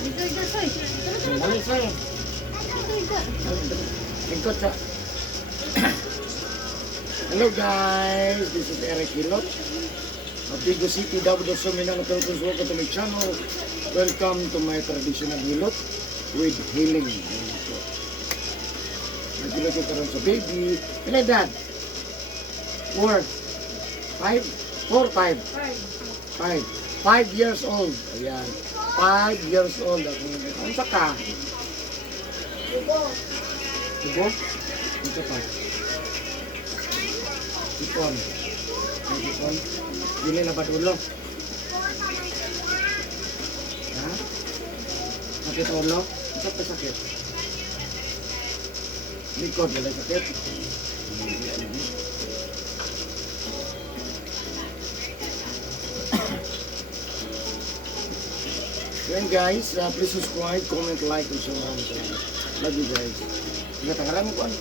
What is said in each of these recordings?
Ito, soy. Dali, sir. Ito. Lingkod sa... Hello guys, this is Eric Hilot of Bigo City, Davao Sumina, Philippines. Welcome to my channel. Welcome to my traditional hilot with healing. Naghilot ko karon sa baby. Ilan dad? 4, 5, 4, 5. 5 years old. Ayan. 5 years old. Ang saka. Dibo? Ito pa. Ipon. Ipon. Dili na patulo. Ha? Sakit ulo? Ito pa sakit. Likod wala sakit. Then guys, please subscribe, comment, like, and share. Love you guys. Ingat ang alam ko ano.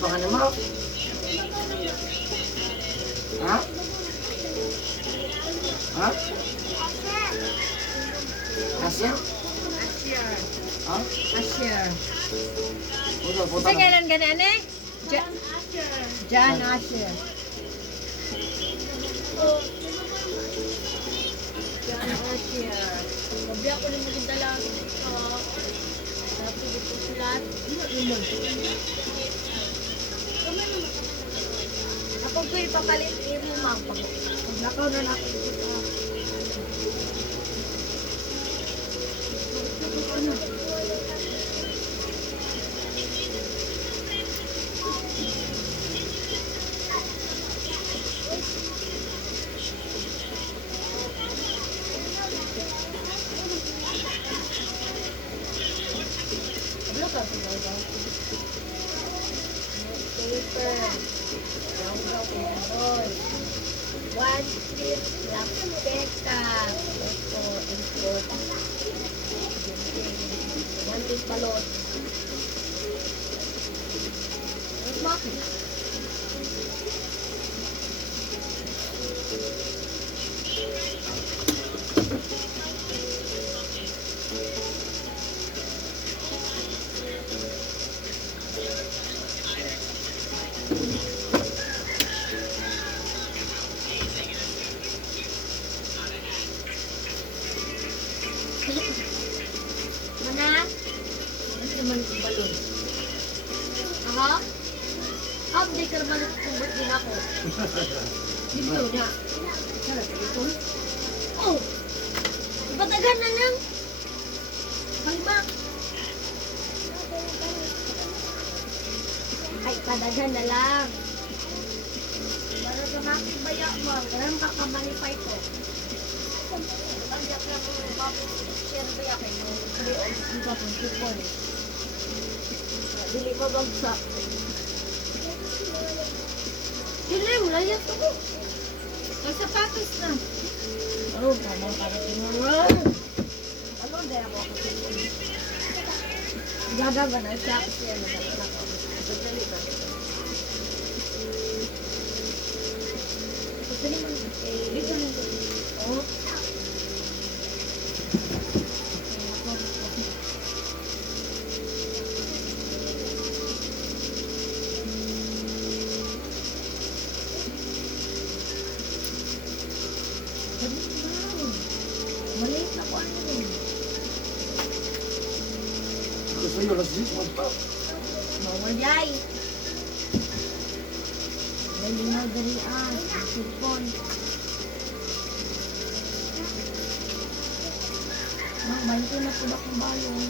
Pangalan mo? Ha? Ha? Asya? Ha? Asher. Puto Sa na. ngalan ka na, ane? John Asher. John Asher. Gabi ako na maging dalang ito. Tapos ito sulat. Ako ko ipapalit mo, ma'am. Paglakaw na natin ito. One strip lang peka. Ito, import. One strip balot. Bakit? Mana? Ano naman yung balon? Aha? Di ka naman nagtubot din ako. Dito na. Sarap dito. Oh! Ipatagan na lang. Palma. Ay, padagan na lang. Para sa natin baya mo. Ganun kakamanipay ko. Pagyak lang mo share baya kayo. Sabi, di ba kung kupon eh. Dili ko bagsak. Dili, layas ako. Magsapatos na. Oh, pamang para tinurang. Ano, dahil ako ako tinurang. Gagawa na siya kasi ano na ako. Pagdali ba? Pagdali man. Dito lang ito. Oh. this one pa? Bawal yay. Dali nga dali sipon. Bain ko na po akong balong.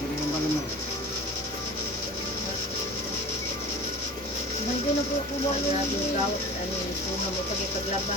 Sino yung malaman? Bain ko na po akong balong. Grabe yung gawat. Ano yung puno mo paglaba.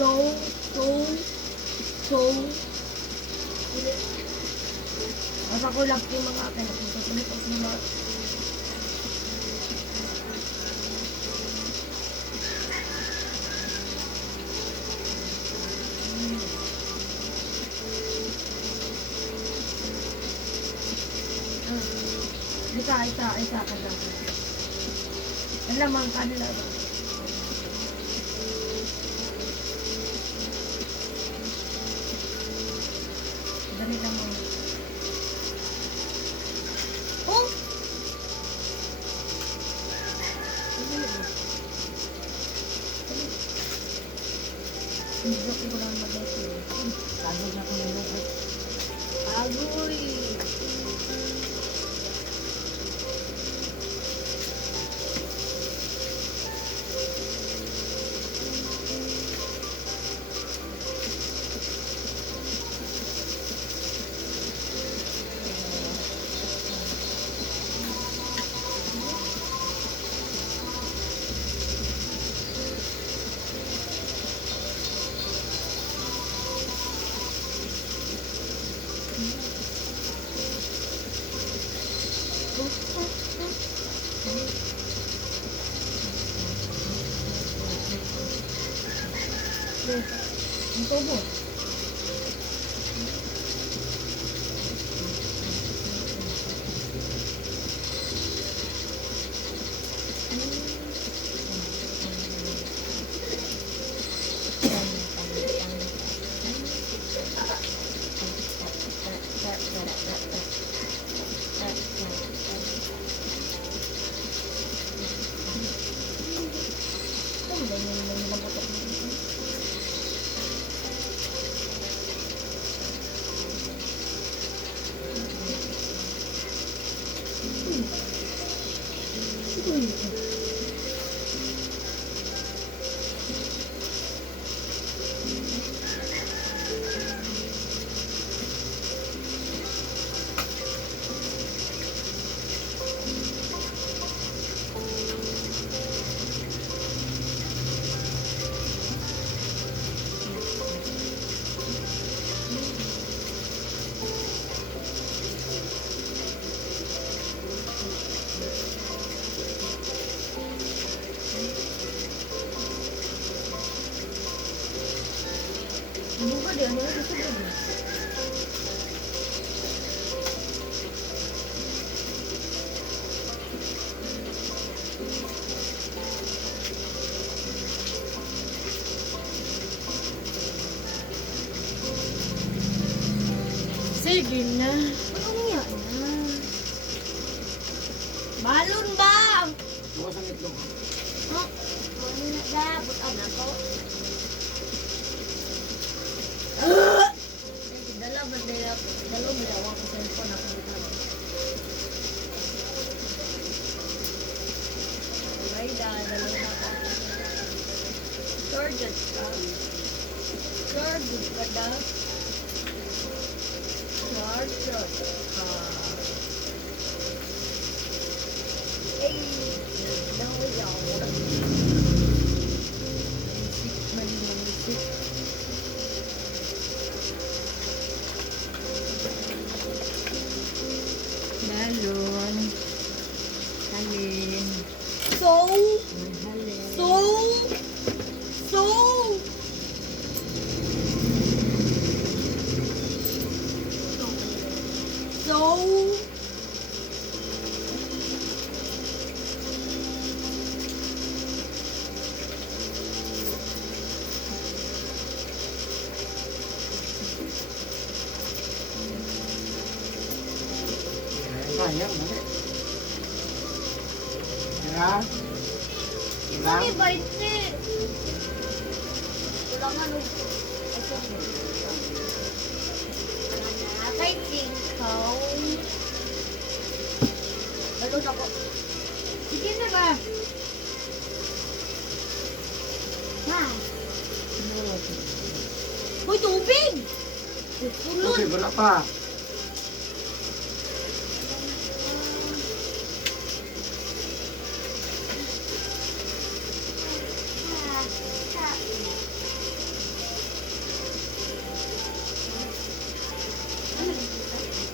So. Asa ko lang yung mga akin. Napunta ko mga. Isa ka lang. Ang lamang kanila ba? Dali lang mo. Oh! Hindi ko lang mag-ito. Pagod na ko yung lugat. Agoy! Ang tubo. Buka dia, ano na susunod na. Sige na. Ano yan na? Balon ba? Bukas ang itlog. Oh, ano na dapat na ko? Dala ba nila? Dala mo daw ako sa cellphone ako dito. Ay, dala na ako. Charged ka. Charged ka daw. Charged ka. Ay, nahuyaw. Balon. Halin. So, Halin. so, Sayang, mali. Tira. Tira. Mami, 20. Wala Kay Tingkaw. Balon ako. Sige na ba? Ha? Hoy, tubig! Tulon! Okay, wala pa.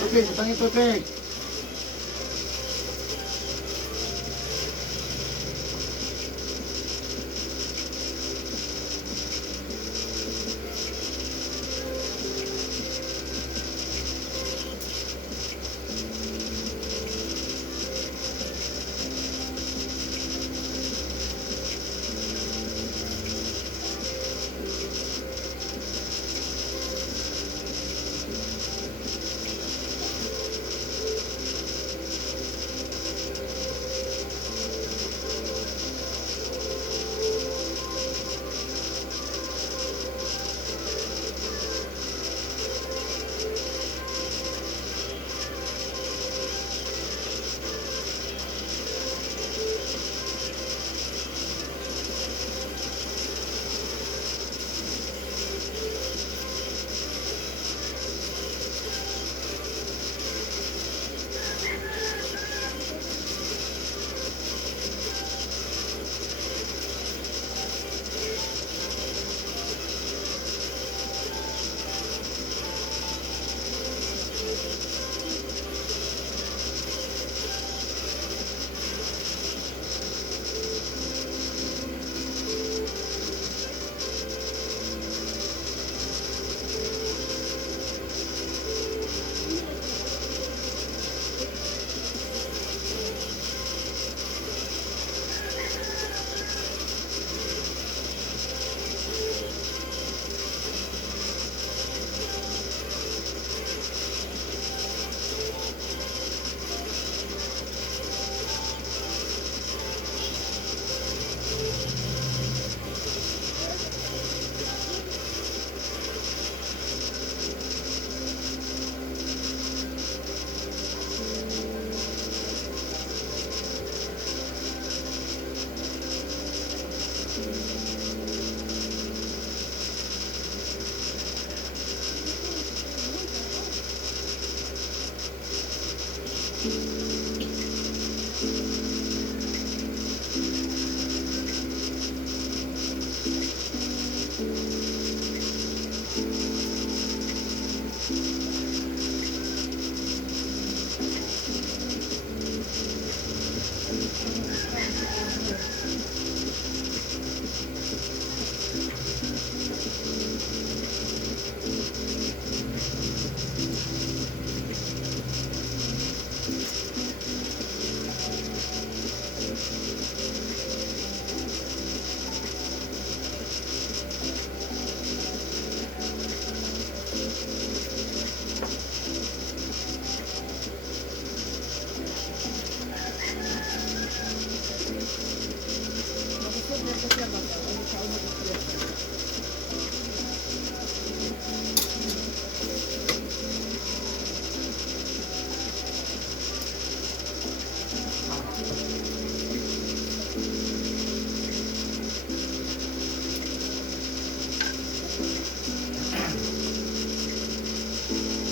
Tubig, utangin tubig.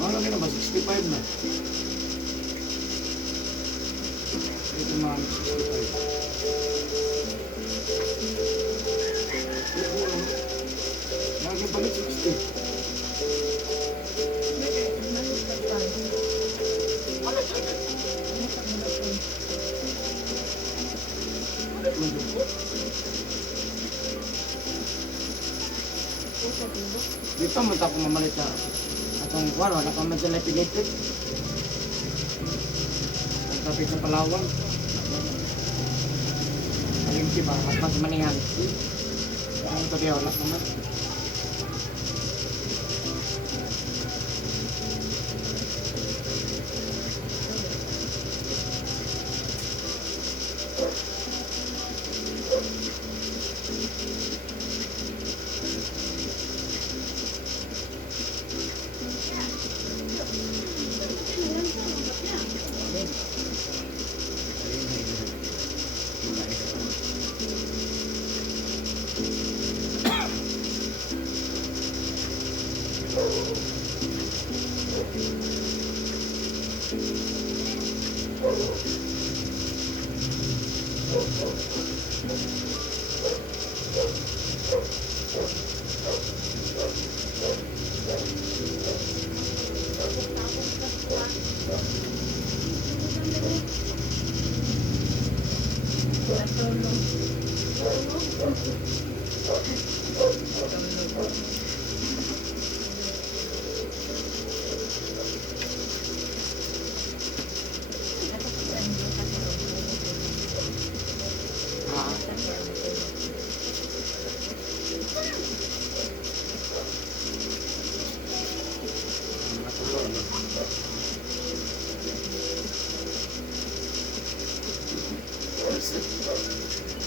Malaki na ba? 65 na. Ito na 65. Lagi balik 60. Dito mo ako mamalit sa atong kuwan, wala pa man sila pinipit. Ang tapit sa Palawan. Alimsi ba? Mas manihan. Ang tabi wala naman. Ah,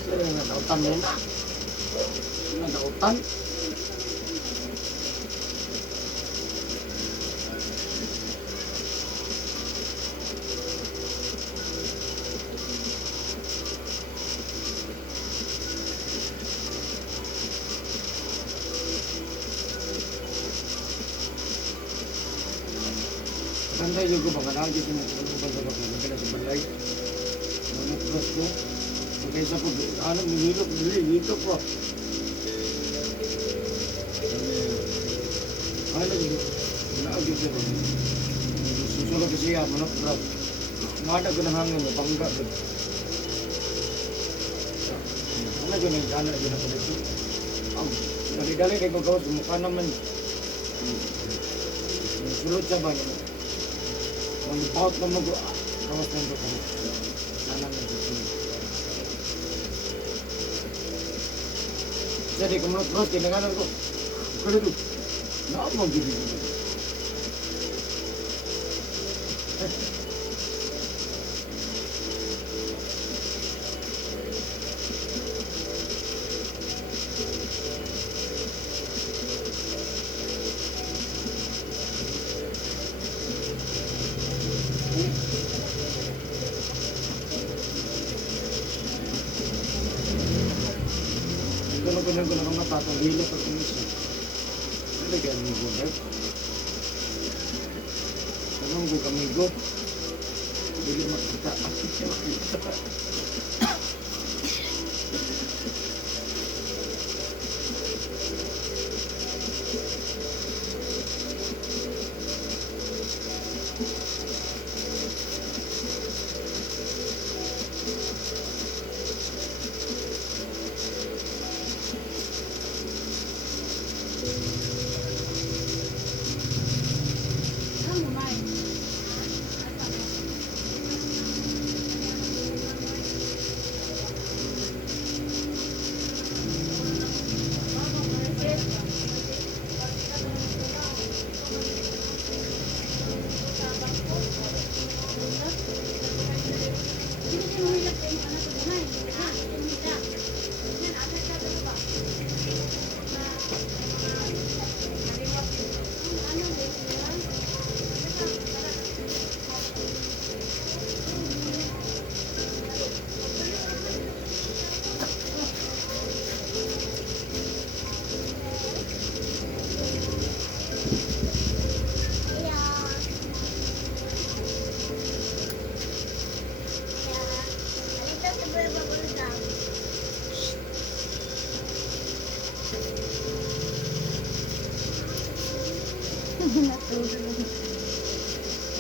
sino yung natautan mo na? Sino natautan? Tanda yung ko baka lagi sa mga pagkakas na nagkala sa balay. Mga cross ko. Kaysa po, ano, minilok, dito po. Ano, naagin siya po. Susulog kasi siya, manok crab. Nada ko ng hangin mo, bangga ko. Ano yun yung gana, yun ako dito. Ang, dali-dali kayo magawas, mukha naman. Sulod siya ba niya? Mag-out na gawas na ito kami. Sana nga dito. Jadi kemulut-kemulut tinangan ko. Kalau itu, nak mau gini. Ganun ko na mga patong hilap at umisa. Talagang amigo na. Tanong ko kamigo. Hindi makita.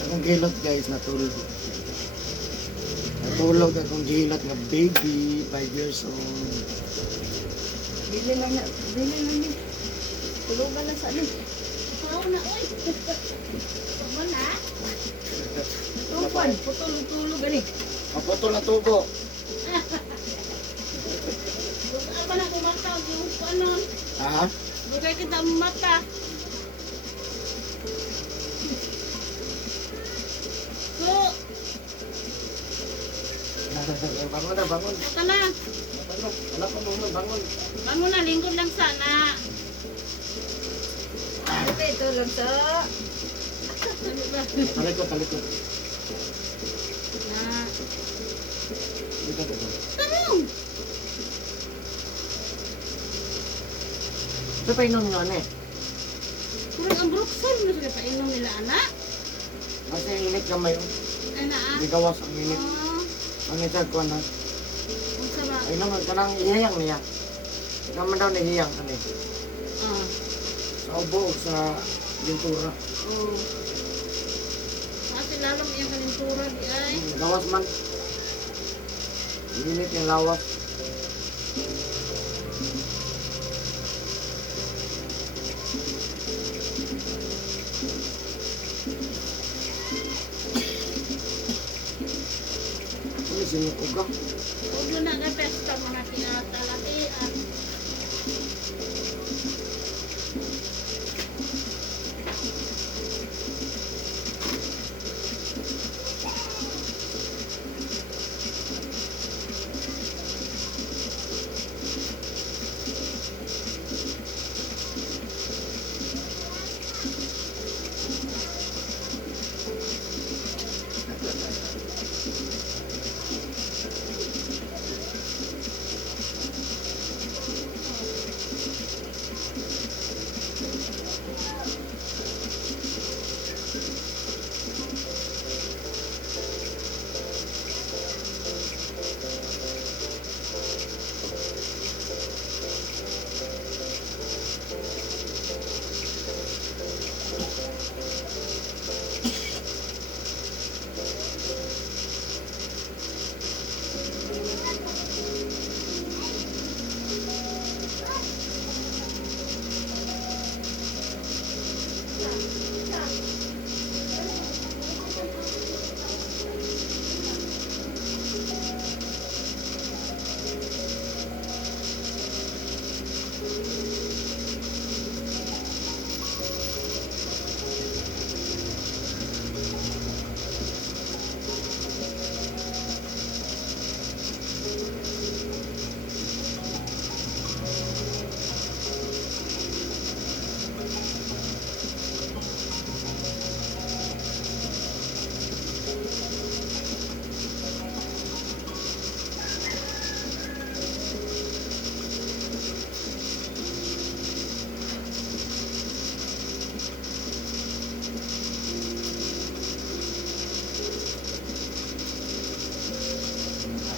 Akong gilot guys, natulog. Natulog akong gilot nga baby, 5 years old. Bili lang na. Tulugan lang sa alin. Wow na, oy. Tuman na. Tupan, putulog-tulog gali. Maputol na tubo. Apa na kumata, yung panon. Ha? Bukay kita mata. So, Bangun na, bangun. ito na. Anak ko naman, bangun. Bangon na, lingkod lang sana. Ito lang sa... Talikod, talikod. Na, Dito, dito. tanong. Ito pa inom nyo, ane. Kurang ang broxol mo sila painom nila, anak. Kasi init kamay. Ana, ah. Di gawas ang init. Ang itag ko na. Unsa ba? Ay naman, kanang ihiyang niya. Naman daw nahiyang kani. Ah. Sa ubo, o sa bintura. Oh. Kasi lalong iyang kalintura di ay. Gawas man. Init yung lawas. Ano sinuko ka? Huwag yun na kay pesta mo na tinatalatian.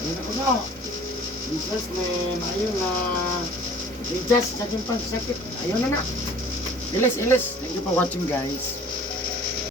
Ayun ako na. Business man. Ayun na. Adjust sa aking pagsakit. Ayun na na. Ilis. Thank you for watching guys.